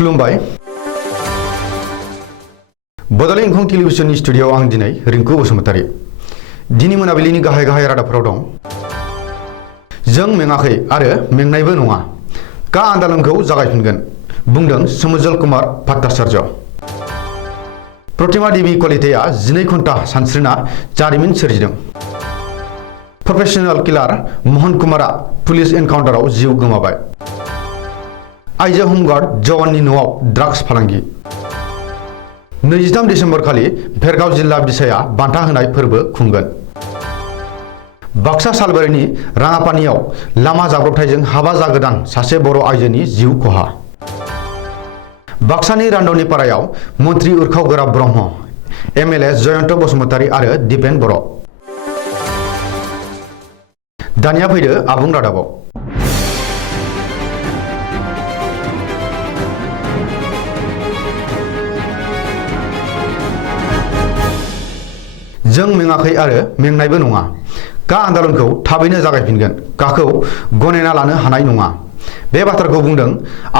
खुलुमबाय बड'लेण्ड इंखं टेलिभिजननि स्टुडिय'आव आं दिनै रिंकु बसुमतारी दिनै मोनाबिलिनि गाहाय रादाबफोराव दं। जों मेङाखै आरो मेंनायबो नङा का आन्दोलनखौ जागायफिनगोन बुंदों समुज्जल कुमार भट्टाचार्य। प्रतिमा देवी कलिताया 12 घन्टा सानस्रिना जारिमिन सोरजिदों। प्रोफेशनेल किलार मोहन कुमारा पुलिस एनकाउन्टाराव जिउ गोमाबाय। आइजो हमगार्ड जवाननि न'आव ड्राग्स फालांगि। 23 डिसेम्बर खालि भेरगाव जिल्ला बिसाया बान्था होनाय फोरबो खुंगोन। बाक्सा सालबारिनि राङापानियाव लामा जाब्रबथायजों हाबा जागोदान सासे बर' आइजोनि जिउ खहा। बाक्सानि रान्दौनि पारायाव मन्त्रि उरखाव गोरा ब्रह्म, एमएलए जयन्त बसुमतारी आरो दिपेन बर'। दानिया फैदो आबुं रादाबाव। जों मेङाखै आरो मेंनायबो नङा का आन्दोलनखौ थाबैनो जागायफिनगोन काखौ गनायना लानो हानाय नङा बे बाथ्राखौ बुंदों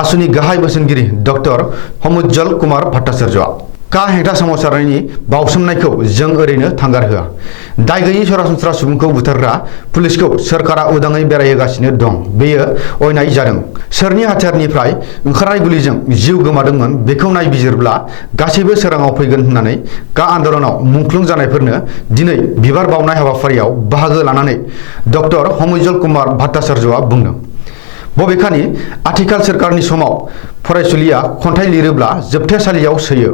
आसुनि गाहाय बोसोनगिरि डक्टर समुज्जल कुमार भट्टाचार्यआ। का हेंथा सोमावसारनायनि बावसोमनायखौ जों ओरैनो थांगारहोआ। दाय गैयै सरासनस्रा सुबुंखौ बुथारग्रा पुलिसखौ सोरखारा उदाङै बेरायहोगासिनो दं। बेयो अयनाय जादों। सोरनि हाथियारनिफ्राय ओंखारनाय गुलिजों जिउ गोमादोंमोन बेखौ नायबिजिरब्ला गासैबो सोराङाव फैगोन होननानै का आन्दोलनाव मुंख्लं जानायफोरनो दिनै बिबार बावनाय हाबाफारियाव बाहागो लानानै डक्टर समुज्जल कुमार भट्टाचार्यआ बुंदों। बबेखानि आथिखाल सोरखारनि समाव फरायसुलिया खन्थाइ लिरोब्ला जोबथेसालियाव सोयो।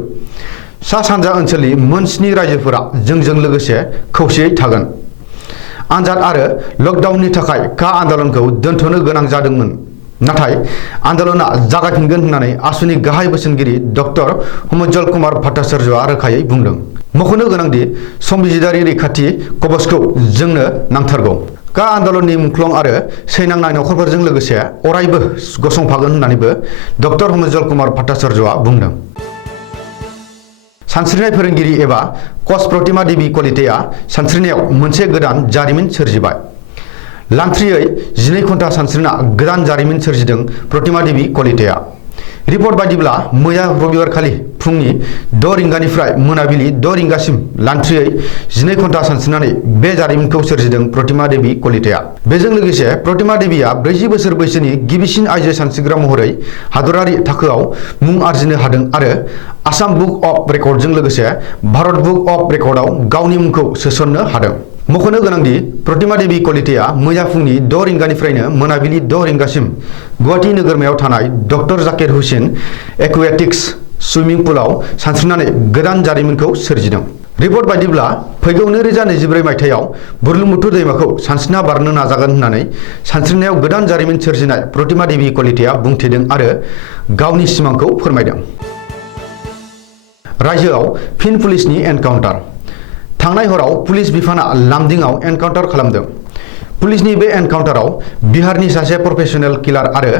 सा सानजा ओनसोलनि मोन 7 रायजोफोरा जोंजों लोगोसे खौसेयै थागोन। आनजाद आरो लकडाउननि थाखाय का आन्दोलनखौ दोनथ'नो गोनां जादोंमोन नाथाय आन्दोलना जागायफिनगोन होननानै आसुनि गाहाय बोसोनगिरि डक्टर समुज्जल कुमार भट्टाचार्यआ रोखायै बुंदों। मख'नो गोनांदि संबिजिदारि रैखाथि कवचखौ जोंनो नांथारगौ। का आन्दोलननि मुंख्लं आरो सैनांनाय नखरफोरजों लोगोसे अरायबो गसंफागोन होननानैबो डक्टर समुज्जल कुमार भट्टाचार्यआ बुंदों। सानस्रिनाय फोरोंगिरि एबा कच प्रतिमा देवी कलिताया सानस्रिनायाव मोनसे गोदान जारिमिन सोरजिबाय। लान्थ्रियै 12 घन्टा सानस्रिना गोदान जारिमिन सोरजिदों प्रतिमा देवी कलिताया। रिपर्ट बायदिब्ला मैया रबिबारखालि फुंनि 6 रिंगानिफ्राय मोनाबिलि 6 रिंगासिम लान्थ्रियै 12 घन्टा सानस्रिनानै बे जारिमिनखौ सोरजिदों प्रतिमा देवी कलिताया। बेजों लोगोसे प्रतिमा देवीया 40 बोसोर बैसोनि गिबिसिन आइजो सानस्रिग्रा महरै हादरारि थाखोआव मुं आर्जिनो हादों आरो आसाम बुक अफ रेकर्डजों लोगोसे भारत बुक अफ रेकर्डआव गावनि मुंखौ सोसननो हादों। मख'नो गोनांदि प्रतिमा देवी कलिताया मैया फुंनि 6 रिंगानिफ्रायनो मोनाबिलि 6 रिंगासिम गुवाहाटी नोगोरमायाव थानाय डक्टर जाकिर हुसैन एक्वेटिक्स सुइमिं पुलाव सानस्रिनानै गोदान जारिमिनखौ सोरजिदों। रिपर्ट बायदिब्ला फैगौ 2024 मायथाइयाव बुरलुंबुथुर दैमाखौ सानस्रिना बारनो नाजागोन होननानै सानस्रिनायाव गोदान जारिमिन सोरजिनाय प्रतिमा देवी कलिताया बुंथिदों आरो गावनि सिमांखौ फोरमायदों। रायजोआव फिन पुलिसनि एनकाउन्टार। थांनाय हराव पुलिस बिफाना लामदिंआव एनकाउन्टार खालामदों। पुलिसनि बे एनकाउन्टाराव बिहारनि सासे प्रोफेशनेल किलार आरो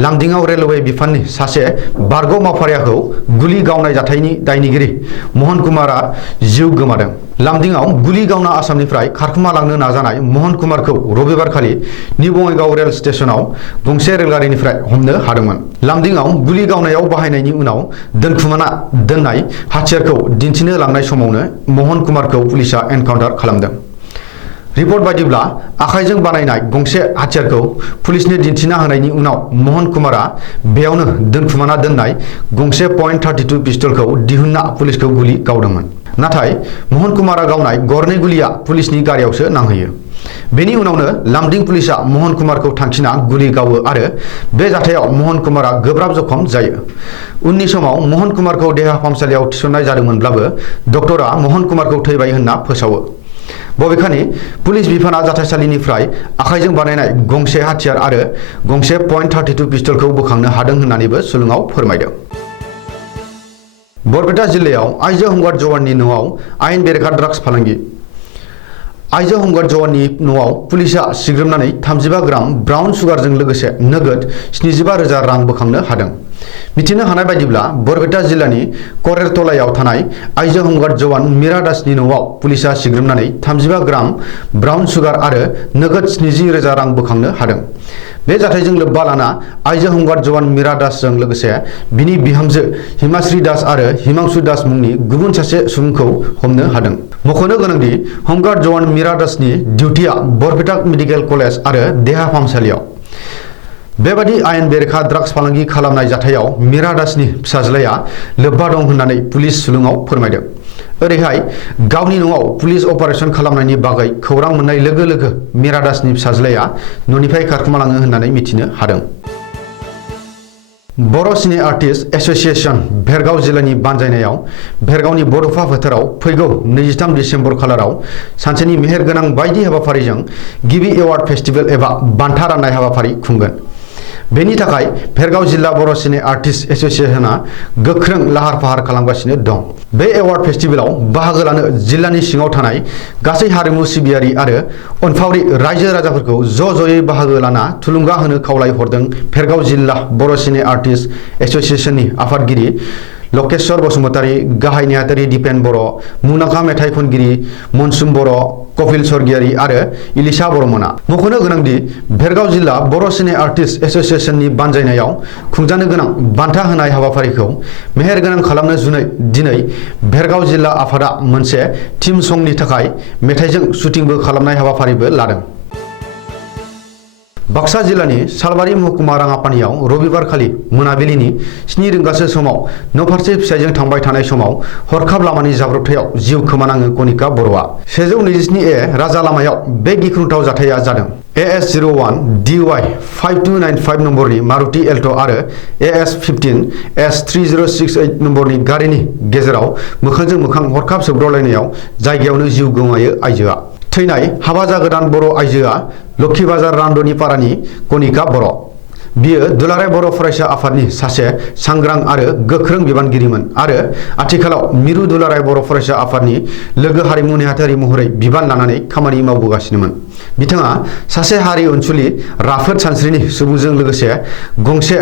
लामदिंआव रेलवे बिफाननि सासे बारग' मावफारियाखौ गुलि गावनाय जाथायनि दायनिगिरि मोहन कुमारा जिउ गोमादों। लामदिंआव गुलि गावना आसामनिफ्राय खारखोमा लांनो नाजानाय मोहन कुमारखौ रबिबारखालि निउ बङाइगाव रेल स्टेशनाव गंसे रेलगारिनिफ्राय हमनो हादोंमोन। लामदिंआव गुलि गावनायाव बाहायनायनि उनाव दोनखुमाना दोननाय हाथियारखौ दिन्थिनो लांनाय समावनो मोहन कुमारखौ पुलिसआ एनकाउन्टार खालामदों। रिपर्ट बायदिब्ला आखाइजों बानायनाय गंसे हाथियारखौ पुलिसनो दिन्थिना होनायनि उनाव मोहन कुमारा बेयावनो दोनखुमाना दोननाय गंसे .32 पिस्तलखौ दिहुनना पुलिसखौ गुलि गावदोंमोन। नाथाय मोहन कुमारा गावनाय गरनै गुलिया पुलिसनि गारियावसो नांहैयो। बेनि उनावनो लामदिं पुलिसआ मोहन कुमारखौ थांखिना गुलि गावो आरो बे जाथायाव मोहन कुमारा गोब्राब जखम जायो। उननि समाव मोहन कुमारखौ देहा फाहामसालियाव थिसननाय जादोंमोनब्लाबो डक्टरा मोहन कुमारखौ थैबाय होनना फोसावो। बबेखानि पुलिस बिफाना जाथायसालिनिफ्राय आखाइजों बानायनाय गंसे हाथियार आरो गंसे .32 पिस्तलखौ बोखांनो हादों होननानैबो सुलुङाव फोरमायदों। बरपेटा जिल्लायाव आइजो हमगार्ड जवाननि न'आव आयेन बेरेखा ड्राग्स फालांगि। आइजो हमगार्ड जवाननि न'आव पुलिसआ सिग्रोमनानै 35 ग्राम ब्राउन सुगारजों लोगोसे नोगोद 75,000 रां बोखांनो हादों। मिथिनो हानाय बायदिब्ला बरपेटा जिल्लानि करेरतलायाव थानाय आइजो हमगार्ड जवान मीरा दासनि न'आव पुलिसा सिग्रोमनानै 35 ग्राम ब्राउन सुगार आरो नोगोद 70,000 रां बोखांनो हादों। बे जाथायजों लोब्बा लाना आइजो हमगार्ड जवान मीरा दासजों लोगोसे बिनि बिहामजो हिमाश्री दास आरो हिमांशु दास मुंनि गुबुन सासे सुबुंखौ हमनो हादों। मख'नो गोनांदि हमगार्ड जवान मीरा दासनि डिउटिया बरपेटा मेडिकेल कलेज आरो देहा फाहामसालियाव। बेबादि आयेन बेरेखा ड्राग्स फालांगि खालामनाय जाथायाव मीरा दासनि फिसाज्लाया लोब्बा दं होननानै पुलिस सुलुङाव फोरमायदों। ओरैहाय गावनि न'आव पुलिस अपारेशन खालामनायनि बागै खौरां मोननाय लोगो लोगो मीरा दासनि फिसाज्लाया न'निफ्राय खारखोमालाङो होननानै मिथिनो हादों। बर' सिने आर्टिस्ट एसोसिएशन भेरगाव जिल्लानि बानजायनायाव भेरगावनि बड'फा फोथाराव फैगौ 23 डिसेम्बर खालाराव सानसेनि मेहेरगोनां बायदि हाबाफारिजों गिबि एवार्ड फेस्टिवल एबा बान्था राननाय हाबाफारि खुंगोन। बेनि थाखाय भेरगाव जिल्ला बर' सिने आर्टिस्ट एसोसिएशना गोख्रों लाहार फाहार खालामगासिनो दं। बे एवार्ड फेस्टिवलाव बाहागो लानो जिल्लानि सिङाव थानाय गासै हारिमु सिबियारि आरो अनफावरि रायजो राजाफोरखौ ज'ज'यै बाहागो लाना थुलुंगा होनो खावलाय हरदों भेरगाव जिल्ला बर' सिने आर्टिस्ट एसोसिएशननि आफादगिरि लकेश्वर बसुमतारी, गाहाय नेहाथारि दिपेन बर', मुंदांखा मेथाइ खनगिरि मनसुम बर', कपिल स्वर्गियारी आरो इलिसा बर'मोना। मख'नो गोनांदि भेरगाव जिल्ला बर' सिने आर्टिस्ट एसोसिएशननि बानजायनायाव खुंजानो गोनां बान्था होनाय हाबाफारिखौ मेहेरगोनां खालामनो जुनै दिनै भेरगाव जिल्ला आफादा मोनसे थीम संनि थाखाय मेथाइजों शुटिंबो खालामनाय हाबाफारिबो लादों। बाक्सा जिल्लानि सालबारि महकुमा राङापानियाव रबिबार खालि मोनाबिलिनि 7 रिंगासो समाव न'फारसे फिसायजों थांबाय थानाय समाव हरखाब लामानि जाब्रबथायाव जिउ खोमानाङो कनिका बर'आ। 127 राजा लामायाव बे गिख्रंथाव जाथाया जादों। AS01 DY 5295 नम्बरनि मारुति एल्ट' आरो AS15 S3068 नम्बरनि गारिनि गेजेराव मोखांजों मोखां हरखाब सौग्रावलायनायाव जायगायावनो जिउ गोमायो आइजोआ। थैनाय हाबा जागोदान बर' आइजोआ लक्षी बाजार रान्दनि पारानि कनिका बर'। बियो दुलाराय बर' फरायसा आफादनि सासे सांग्रां आरो गोख्रों बिबानगिरिमोन आरो आथिखालाव मिरु दुलाराय बर' फरायसा आफादनि लोगो हारिमु नेहाथारि महरै बिबान लानानै खामानि मावबोगासिनोमोन। बिथाङा सासे हारि अनसुलि राफोद सानस्रिनि सुबुंजों लोगोसे गंसे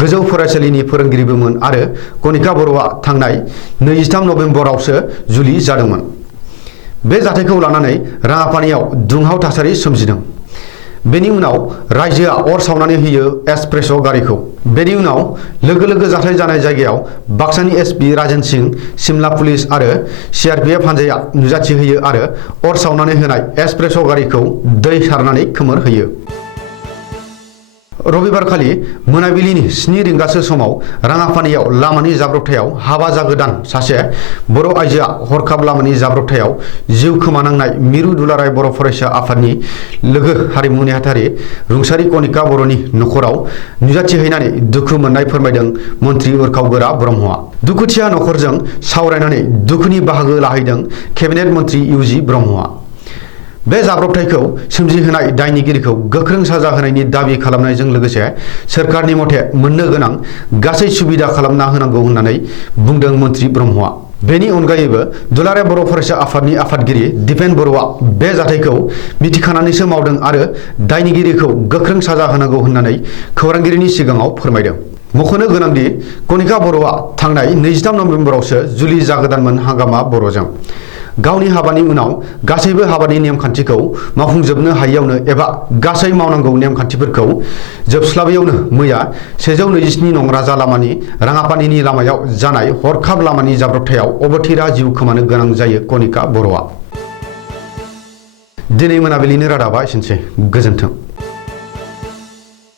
गोजौ फरायसालिनि फोरोंगिरिबोमोन आरो कनिका बर'आ थांनाय 23 नभेम्बरावसो जुलि जादोंमोन। बे जाथायखौ लानानै राङापानियाव दुंहाव थासारि सोमजिदों। बेनि उनाव रायजोआ अर सावनानै होयो एसप्रेस' गारिखौ। बेनि उनाव लोगो लोगो जाथाय जानाय जायगायाव बाक्सानि एसपि राजेन सिंह, सिमला पुलिस आरो CRPF हानजाया नुजाथि होयो आरो अर सावनानै होनाय एसप्रेस' गारिखौ दै सारनानै खोमोर होयो। रबिबार खालि मोनाबिलिनि 7 रिंगासो समाव राङापानियाव लामानि जाब्रबथायाव हाबा जागोदान सासे बर' आइजोआ हरखाब लामानि जाब्रबथायाव जिउ खोमानांनाय मिरु दुलाराय बर' फरायसा आफादनि लोगो हारिमु नेहाथारि रुंसारि कनिका बर'नि नखराव नुजाथिहैनानै दुखु मोननाय फोरमायदों मन्त्रि उरखाव ब्रह्मआ। दुखुथिया नखरजों सावरायनानै दुखुनि बाहागो लाहैदों केबिनेट मन्त्रि UG ब्रह्मआ। बे जाब्रबथायखौ सोमजिहोनाय दायनिगिरिखौ गोख्रों साजा होनायनि दाबि खालामनायजों लोगोसे सोरखारनि मथे मोननो गोनां गासै सुबिदा खालामना होनांगौ होननानै बुंदों मन्त्रि ब्रह्मआ। बेनि अनगायैबो दुलाराय बर' फरायसा आफादनि आफादगिरि दिपेन बर'आ बे जाथायखौ मिथिखानानैसो मावदों आरो दायनिगिरिखौ गोख्रों साजा होनांगौ होननानै खौरांगिरिनि सिगाङाव फोरमायदों। मख'नो गोनांदि कनिका बर'आ थांनाय 23 नभेम्बरावसो जुलि जागोदानमोन हांगामा बर'जों। गावनि हाबानि उनाव गासैबो हाबानि नेमखान्थिखौ मावफुंजोबनो हायैयावनो एबा गासै मावनांगौ नेमखान्थिफोरखौ जोबस्लाबैयावनो मैया 127 नं राजा लामानि राङापानिनि लामायाव जानाय हरखाब लामानि जाब्रबथायाव अबथिरा जिउ खोमानो गोनां जायो कनिका बर'आ। दिनै मोनाबिलिनि रादाबा एसेनोसै। गोजोन्थों।